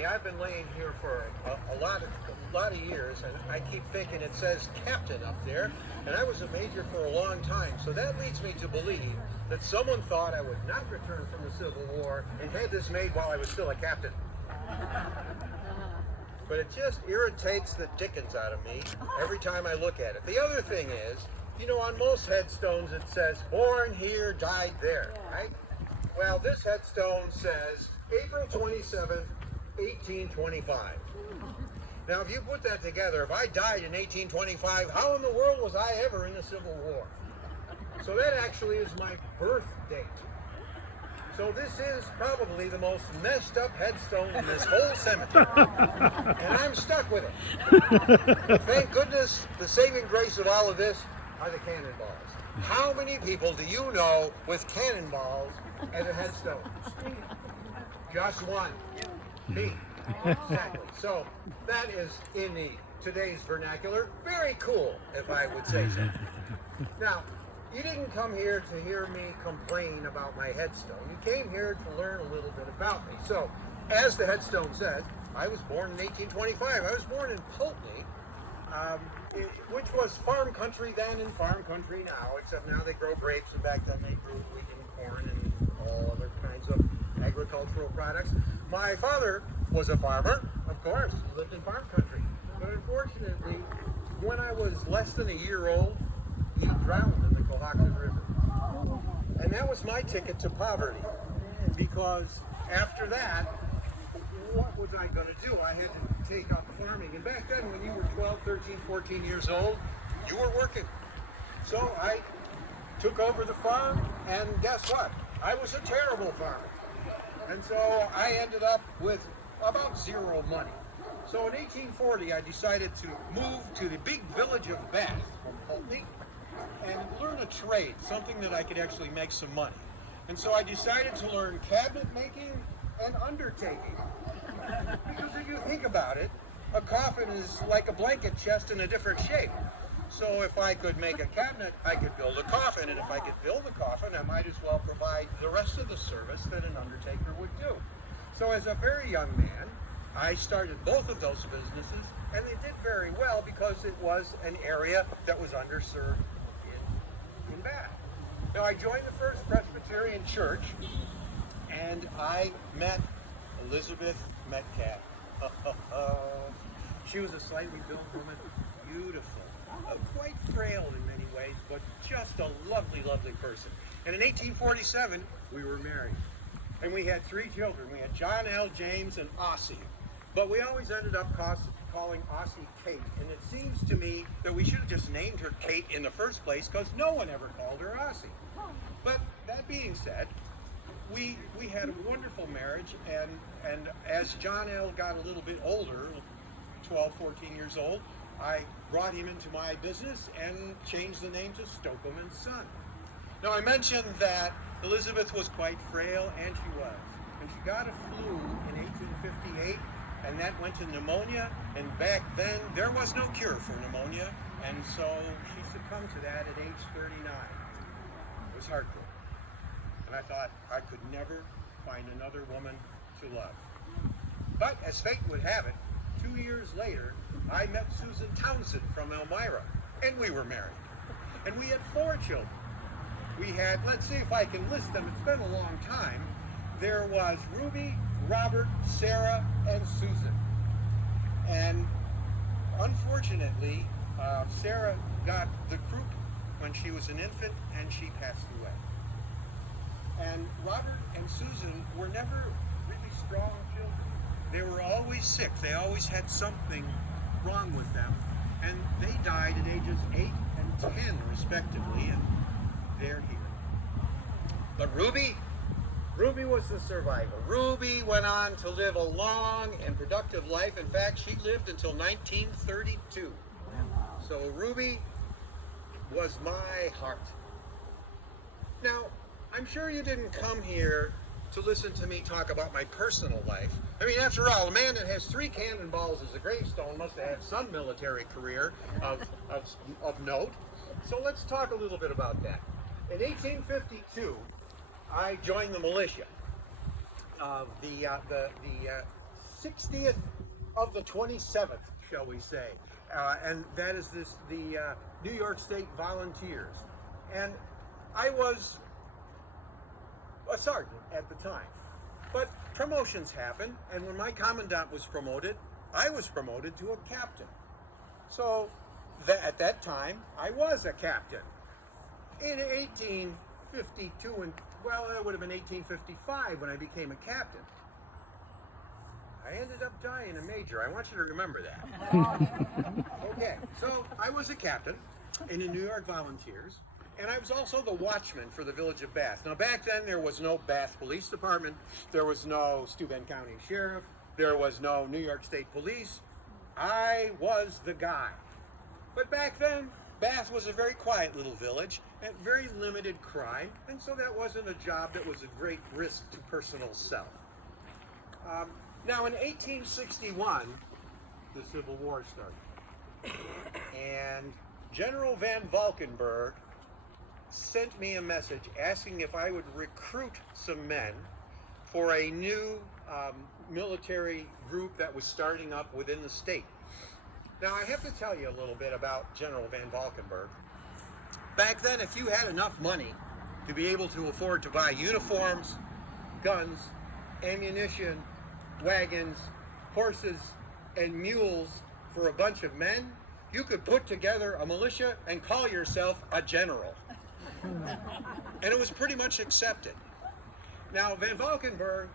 me, I've been laying here for a lot of years, and I keep thinking it says captain up there, and I was a major for a long time, so that leads me to believe that someone thought I would not return from the Civil War and had this made while I was still a captain. But it just irritates the dickens out of me every time I look at it. The other thing is, you know, on most headstones it says, born here, died there, right? Well, this headstone says April 27th, 1825. Now, if you put that together, if I died in 1825, how in the world was I ever in the Civil War? So that actually is my birth date. So this is probably the most messed up headstone in this whole cemetery. And I'm stuck with it. But thank goodness, the saving grace of all of this are the cannonballs. How many people do you know with cannonballs as a headstone? Just one. Me. Exactly. So that is, in today's vernacular, very cool, if I would say so. Now, you didn't come here to hear me complain about my headstone. You came here to learn a little bit about me. So, as the headstone says, I was born in 1825. I was born in Pulteney, which was farm country then and farm country now, except now they grow grapes, and back then they grew wheat and corn and all other kinds of agricultural products. My father was a farmer, of course. He lived in farm country. But unfortunately, when I was less than a year old, he drowned in the Cohocton River. And that was my ticket to poverty, because after that, what was I going to do? I had to take up farming. And back then, when you were 12, 13, 14 years old, you were working. So I took over the farm, and guess what? I was a terrible farmer. And so I ended up with about zero money. So in 1840, I decided to move to the big village of Bath from Pulteney and learn a trade, something that I could actually make some money. And so I decided to learn cabinet making and undertaking. Because if you think about it, a coffin is like a blanket chest in a different shape. So if I could make a cabinet, I could build a coffin. And if I could build a coffin, I might as well provide the rest of the service that an undertaker would do. So as a very young man, I started both of those businesses, and they did very well because it was an area that was underserved in Bath. Now, I joined the First Presbyterian Church, and I met Elizabeth Metcalf. She was a slightly built woman, beautiful, quite frail in many ways, but just a lovely, lovely person. And in 1847, we were married. And we had 3 children. We had John L., James, and Ossie. But we always ended up calling Ossie Kate. And it seems to me that we should have just named her Kate in the first place, because no one ever called her Ossie. But that being said, we had a wonderful marriage. And as John L. got a little bit older, 12, 14 years old, I brought him into my business and changed the name to Stocum and Son. Now, I mentioned that Elizabeth was quite frail, and she was. And she got a flu in 1858, and that went to pneumonia, and back then there was no cure for pneumonia, and so she succumbed to that at age 39. It was heartbreaking. And I thought I could never find another woman to love. But as fate would have it, 2 years later, I met Susan Townsend from Elmira, and we were married. And we had 4 children. We had, let's see if I can list them, it's been a long time. There was Ruby, Robert, Sarah, and Susan. And unfortunately, Sarah got the croup when she was an infant, and she passed away. And Robert and Susan were never really strong children. They were always sick. They always had something wrong with them. And they died at ages 8 and 10, respectively, and they're here. But Ruby was the survivor. Ruby went on to live a long and productive life. In fact, she lived until 1932. So Ruby was my heart. Now, I'm sure you didn't come here to listen to me talk about my personal life. I mean, after all, a man that has 3 cannonballs as a gravestone must have had some military career of note. So let's talk a little bit about that. In 1852, I joined the militia of the 60th of the 27th, shall we say. And that is the New York State Volunteers. And I was a sergeant at the time. But promotions happen, and when my commandant was promoted, I was promoted to a captain. So at that time, I was a captain. In 1852, and well, it would have been 1855 when I became a captain. I ended up dying a major. I want you to remember that. Okay, so I was a captain in the New York Volunteers, and I was also the watchman for the village of Bath. Now, back then, there was no Bath Police Department. There was no Steuben County Sheriff. There was no New York State Police. I was the guy. But back then, Bath was a very quiet little village and very limited crime, and so that wasn't a job that was a great risk to personal self. Now, in 1861, the Civil War started, and General Van Valkenburg sent me a message asking if I would recruit some men for a new military group that was starting up within the state. Now, I have to tell you a little bit about General Van Valkenburg. Back then, if you had enough money to be able to afford to buy uniforms, guns, ammunition, wagons, horses, and mules for a bunch of men, you could put together a militia and call yourself a general. And it was pretty much accepted. Now, Van Valkenburg,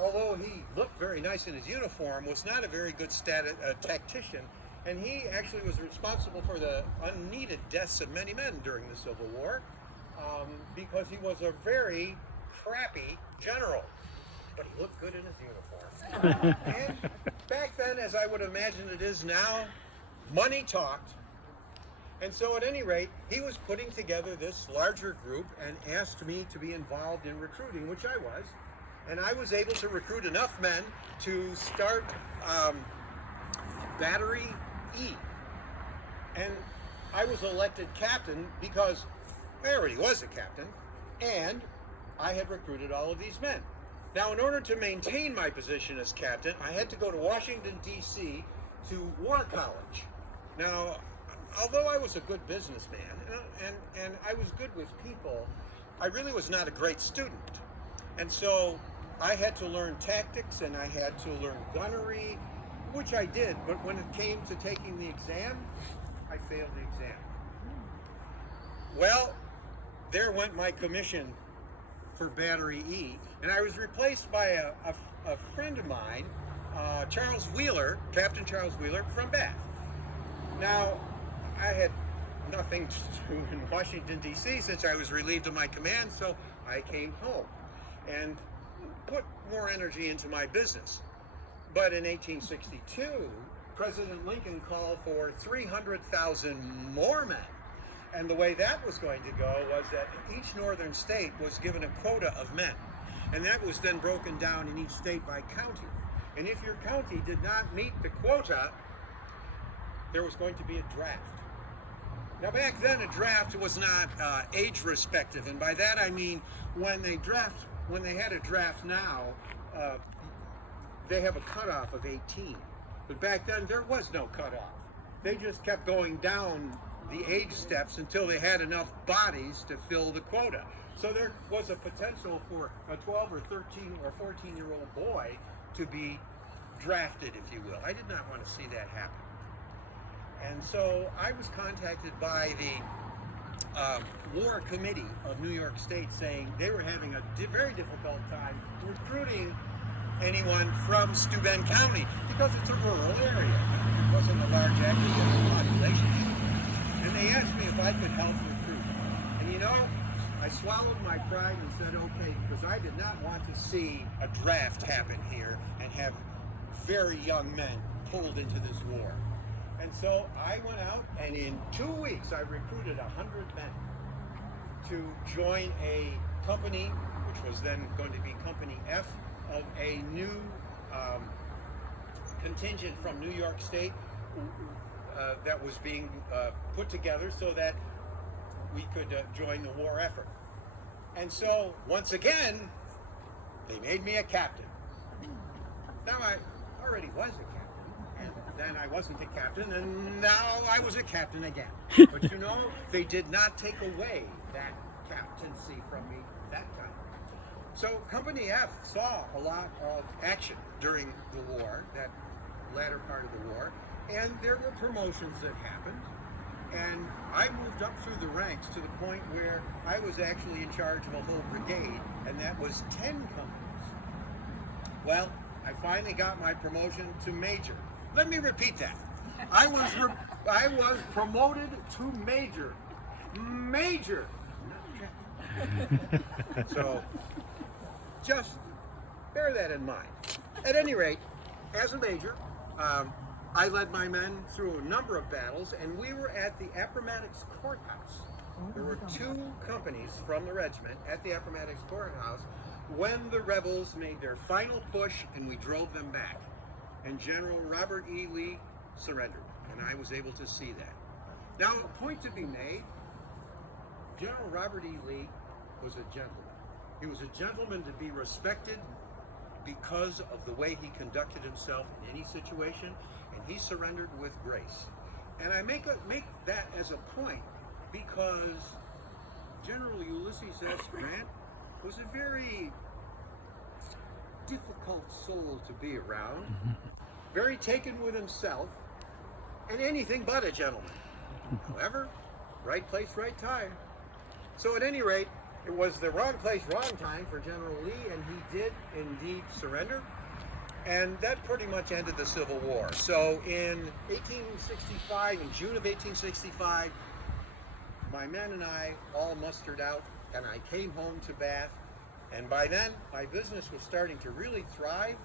although he looked very nice in his uniform, was not a very good tactician, and he actually was responsible for the unneeded deaths of many men during the Civil War because he was a very crappy general, but he looked good in his uniform. And back then, as I would imagine it is now, money talked. And so at any rate, he was putting together this larger group and asked me to be involved in recruiting, which I was. And I was able to recruit enough men to start Battery E. And I was elected captain because I already was a captain, and I had recruited all of these men. Now, in order to maintain my position as captain, I had to go to Washington, D.C. to War College. Now, although I was a good businessman and I was good with people, I really was not a great student. And so I had to learn tactics and I had to learn gunnery, which I did, but when it came to taking the exam, I failed the exam. Well, there went my commission for Battery E, and I was replaced by a friend of mine, Charles Wheeler, Captain Charles Wheeler from Bath. Now, I had nothing to do in Washington, D.C. since I was relieved of my command, so I came home and put more energy into my business. But in 1862, President Lincoln called for 300,000 more men. And the way that was going to go was that each northern state was given a quota of men. And that was then broken down in each state by county. And if your county did not meet the quota, there was going to be a draft. Now back then, a draft was not age respective. And by that I mean when they had a draft now, they have a cutoff of 18. But back then, there was no cutoff. They just kept going down the age steps until they had enough bodies to fill the quota. So there was a potential for a 12 or 13 or 14-year-old boy to be drafted, if you will. I did not want to see that happen. And so I was contacted by the War Committee of New York State saying they were having a very difficult time recruiting anyone from Steuben County because it's a rural area. It wasn't a large active population. And they asked me if I could help recruit. And you know, I swallowed my pride and said okay, because I did not want to see a draft happen here and have very young men pulled into this war. And so I went out, and in 2 weeks I recruited 100 men to join a company, which was then going to be Company F, of a new contingent from New York State that was being put together so that we could join the war effort. And so, once again, they made me a captain. Now, already was a captain, and then I wasn't a captain, and now I was a captain again. But you know, they did not take away that captaincy from me that time. So Company F saw a lot of action during the war, that latter part of the war, and there were promotions that happened. And I moved up through the ranks to the point where I was actually in charge of a whole brigade, and that was 10 companies. Well, I finally got my promotion to major. Let me repeat that. I was promoted to major. Major. So, just bear that in mind. At any rate, as a major, I led my men through a number of battles, and we were at the Appomattox Courthouse. There were 2 companies from the regiment at the Appomattox Courthouse when the rebels made their final push and we drove them back. And General Robert E. Lee surrendered, and I was able to see that. Now, a point to be made, General Robert E. Lee was a gentleman. He was a gentleman to be respected because of the way he conducted himself in any situation, and he surrendered with grace. And I make that as a point because General Ulysses S. Grant was a very difficult soul to be around, very taken with himself, and anything but a gentleman. However, right place, right time. So at any rate, it was the wrong place, wrong time for General Lee, and he did indeed surrender. And that pretty much ended the Civil War. So in 1865, in June of 1865, my men and I all mustered out, and I came home to Bath. And by then, my business was starting to really thrive.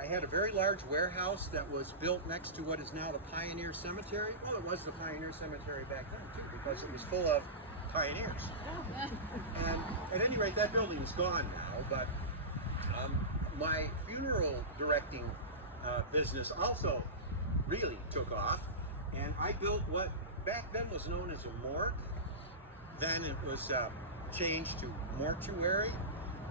I had a very large warehouse that was built next to what is now the Pioneer Cemetery. Well, it was the Pioneer Cemetery back then, too, because it was full of pioneers. And at any rate, that building is gone now, but my funeral directing business also really took off, and I built what back then was known as a morgue. Then it was changed to mortuary,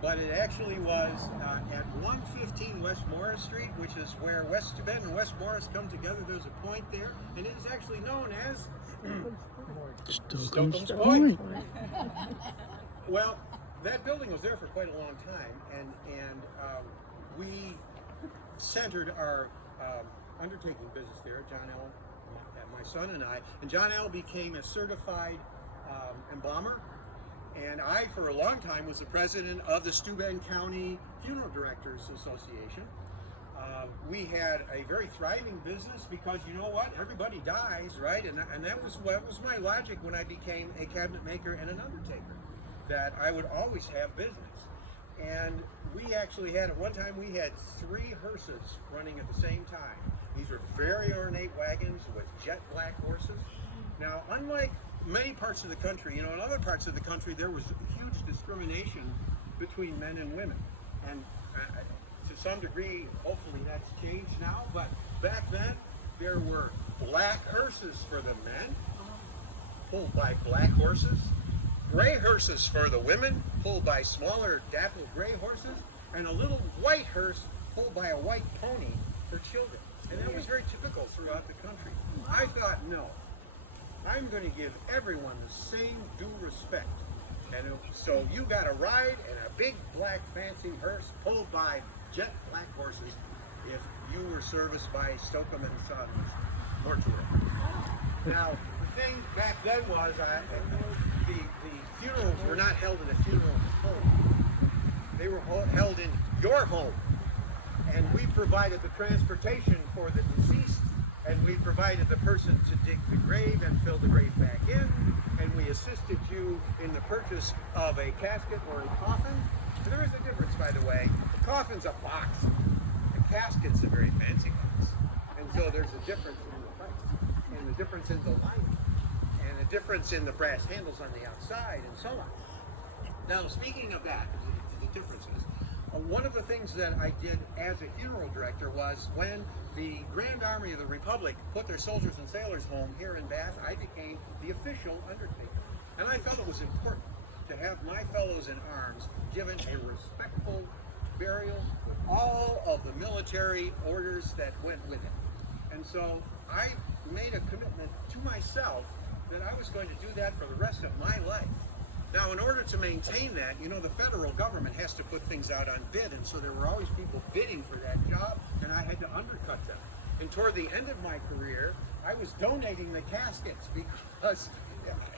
but it actually was at 115 West Morris Street, which is where West Bend and West Morris come together. There's a point there, and it is actually known as Stocum's Point. Well, that building was there for quite a long time, and we centered our undertaking business there, John L., my son and I. And John L. became a certified embalmer, and I, for a long time, was the president of the Steuben County Funeral Directors Association. We had a very thriving business because, you know what, everybody dies, right? And that was what was my logic when I became a cabinet maker and an undertaker, that I would always have business. And we actually had, at one time, we had 3 hearses running at the same time. These were very ornate wagons with jet black horses. Now, unlike many parts of the country, in other parts of the country, there was huge discrimination between men and women. And to some degree, hopefully that's changed now, but back then, there were black hearses for the men, pulled by black horses, gray hearses for the women, pulled by smaller dappled gray horses, and a little white hearse pulled by a white pony for children. And that was very typical throughout the country. I thought, no, I'm going to give everyone the same due respect. And so you got a ride in a big black fancy hearse pulled by jet black horses if you were serviced by Stocum and Sons mortuary. Now, the thing back then was the funerals were not held in a funeral home. They were held in your home. And we provided the transportation for the deceased, and we provided the person to dig the grave and fill the grave back in, and we assisted you in the purchase of a casket or a coffin. So there is a difference, by the way. The coffin's a box. The casket's a very fancy box. And so there's a difference in the price, and the difference in the lining, and the difference in the brass handles on the outside, and so on. Now, speaking of that, the differences, one of the things that I did as a funeral director was when the Grand Army of the Republic put their soldiers and sailors home here in Bath, I became the official undertaker. And I felt it was important to have my fellows in arms given a respectful burials with all of the military orders that went with it. And so I made a commitment to myself that I was going to do that for the rest of my life. Now, in order to maintain that, you know, the federal government has to put things out on bid, and so there were always people bidding for that job, and I had to undercut them. And toward the end of my career, I was donating the caskets because,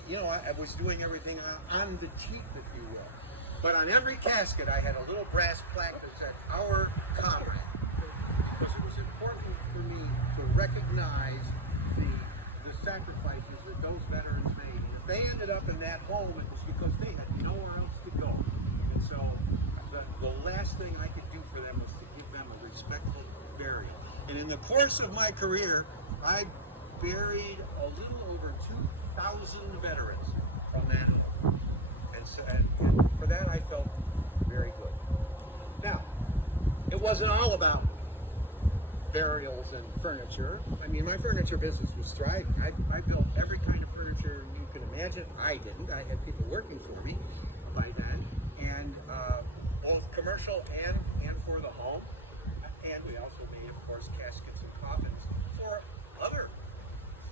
you know, I was doing everything on the cheap, if you will. But on every casket, I had a little brass plaque that said, "Our comrade," because it was important for me to recognize the sacrifices that those veterans made. And if they ended up in that home, it was because they had nowhere else to go. And so the last thing I could do for them was to give them a respectful burial. And in the course of my career, I buried a little over 2,000 veterans from that home. And for that, I felt very good. Now, it wasn't all about burials and furniture. I mean, my furniture business was thriving. I built every kind of furniture you can imagine. I didn't. I had people working for me by then, and both commercial and for the home. And we also made, of course, caskets and coffins for other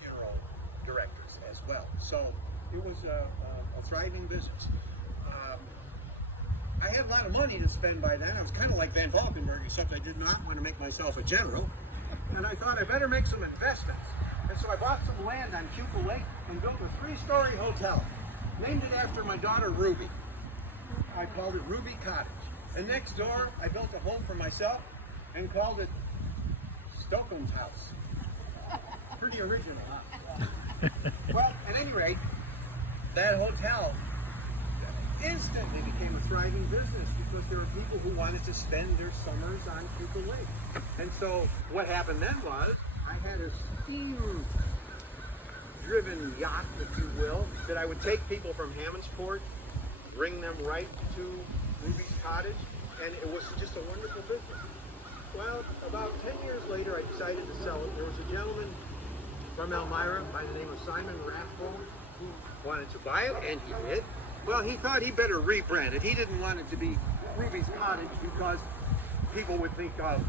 funeral directors as well. So it was a thriving business. I had a lot of money to spend by then. I was kind of like Van Valkenburg, except I did not want to make myself a general. And I thought I better make some investments. And so I bought some land on Cupel Lake and built a 3-story hotel. Named it after my daughter Ruby. I called it Ruby Cottage. And next door, I built a home for myself and called it Stocum's house. Pretty original, huh? Well, at any rate, that hotel instantly became a thriving business because there were people who wanted to spend their summers on Cupel Lake. And so what happened then was I had a steam-driven yacht, if you will, that I would take people from Hammondsport, bring them right to Ruby's Cottage, and it was just a wonderful business. Well, about 10 years later, I decided to sell it. There was a gentleman from Elmira by the name of Simon Rathbone who wanted to buy it, and he did. Well, he thought he better rebrand it. He didn't want it to be Ruby's Cottage because people would think of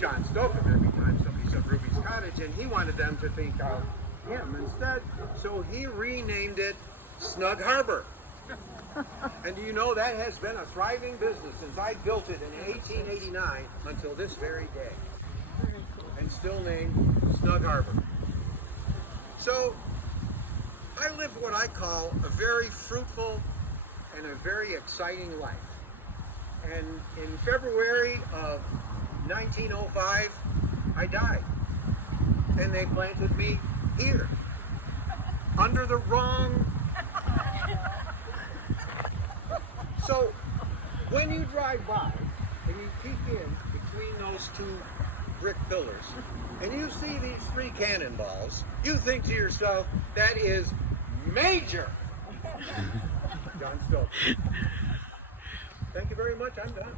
John Stocum every time somebody said Ruby's Cottage, and he wanted them to think of him instead. So he renamed it Snug Harbor. And do you know that has been a thriving business since I built it in 1889 until this very day. And still named Snug Harbor. So I lived what I call a very fruitful and a very exciting life. And in February of 1905, I died. And they planted me here, under the wrong. So when you drive by and you peek in between those two brick pillars, and you see these 3 cannonballs, you think to yourself, that is major. John Stocum. Thank you very much. I'm done.